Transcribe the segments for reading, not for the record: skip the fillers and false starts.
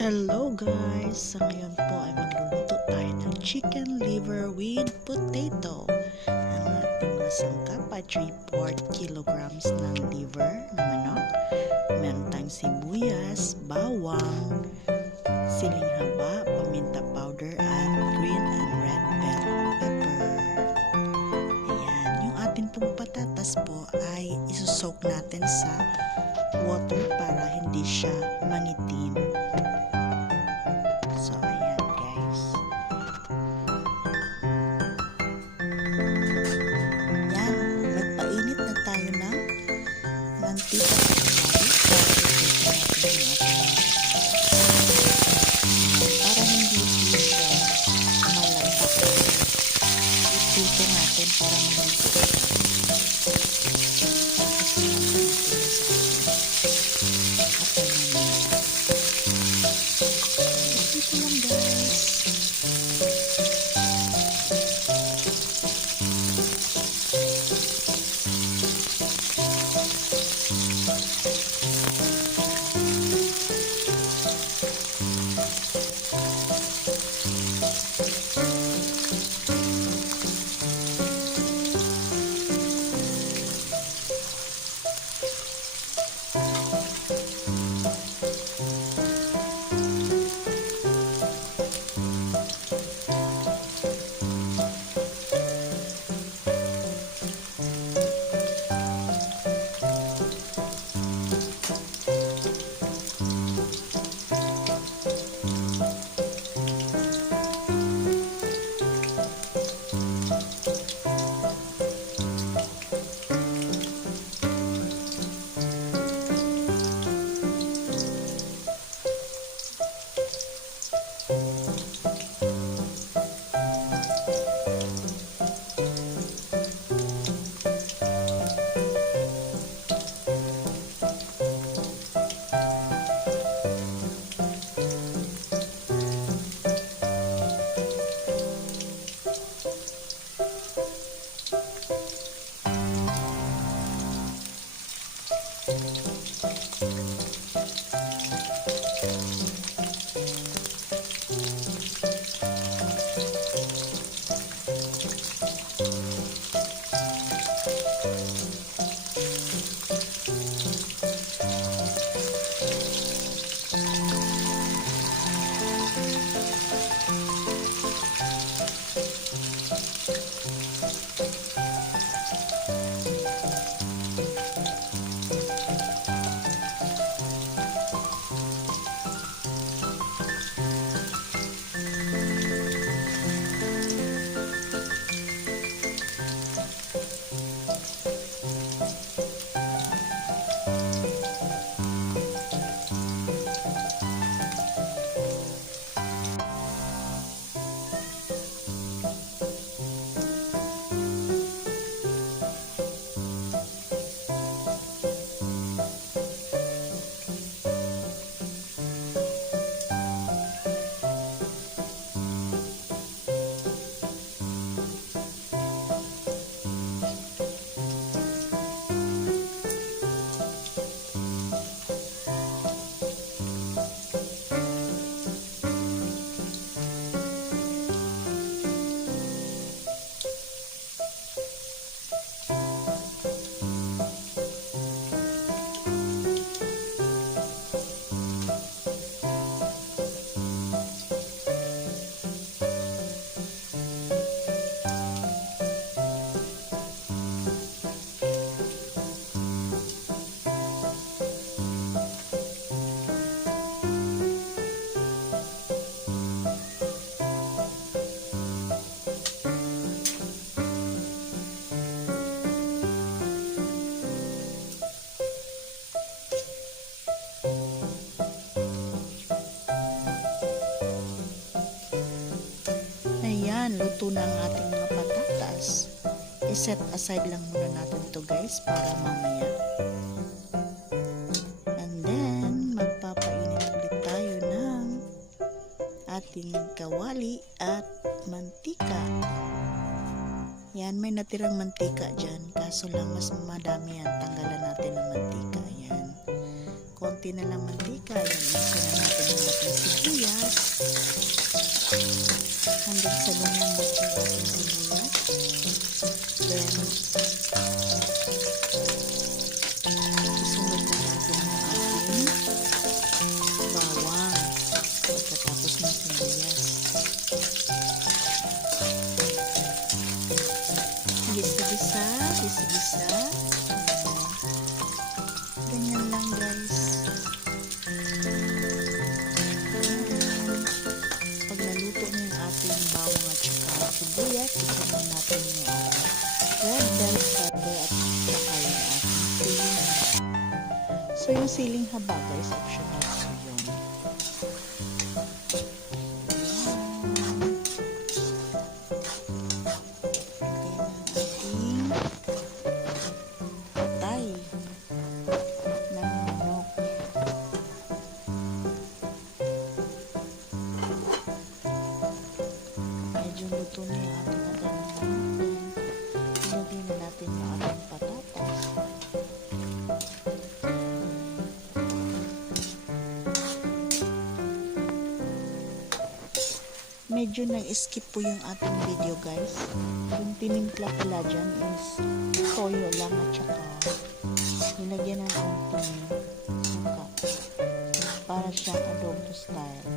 Hello guys! Sa ngayon po ay magluluto tayo ng chicken liver with potato. Ang ating masangkap ay 3/4 kilograms ng liver ng manok. Meron tayong sibuyas, bawang, siling haba, paminta powder, at green and red bell pepper. Ayan, yung ating pong patatas po ay isusok natin sa water para hindi siya mangitim. So, ayan guys. Yan, magpainit na tayo ng mantika para hindi siya malagpak. Ipito natin para malagpak. Luto na ang ating mga patatas. I-set aside lang muna natin to guys para mamaya. And then, magpapainit ulit tayo ng ating kawali at mantika. Yan, may natirang mantika dyan. Kaso lang mas madami yan. Tanggalan natin ng mantika. Yan. Konti na lang mantika. Yan, isa na natin yung ating sibuyas. Hanggang sa lumambot yung ating sibuyas. Then, isunod na natin yung ating bawang pagkatapos ng sibuyas. Gisa-gisa, gisa-gisa. Ganyan lang guys. Pag naluto na yung ating bawang at saka sibuyas, isunod natin yung ating red bell pepper at saka yung ating siling haba. So yung siling haba guys, optional po yun. Luto na yung ating atay ng manok. Ilagay na natin yung ating patatas. Medyo nag-skip po yung ating video guys. Yung tinimpla pala dyan is toyo lang at saka nilagyan ng konting suka para siyang adobo style.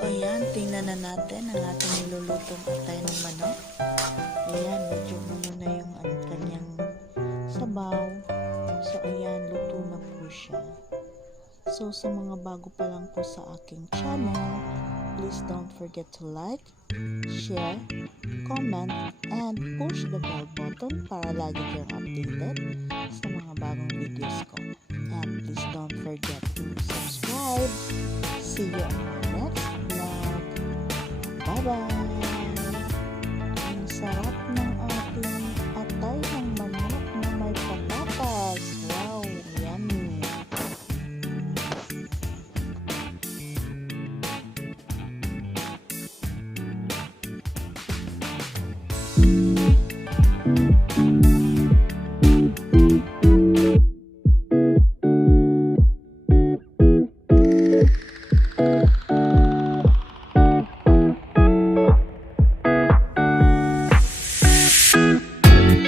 Ayan, tingnan na natin ang ating nilulutong atay ng manok. Ayan, medyo na yung kanyang sabaw. So, ayan, luto na po siya. So, sa mga bago pa lang po sa aking channel, please don't forget to like, share, comment, and push the bell button para lagi kayong updated sa mga bagong videos ko. And please don't forget to subscribe. See you on my next vlog. Bye-bye!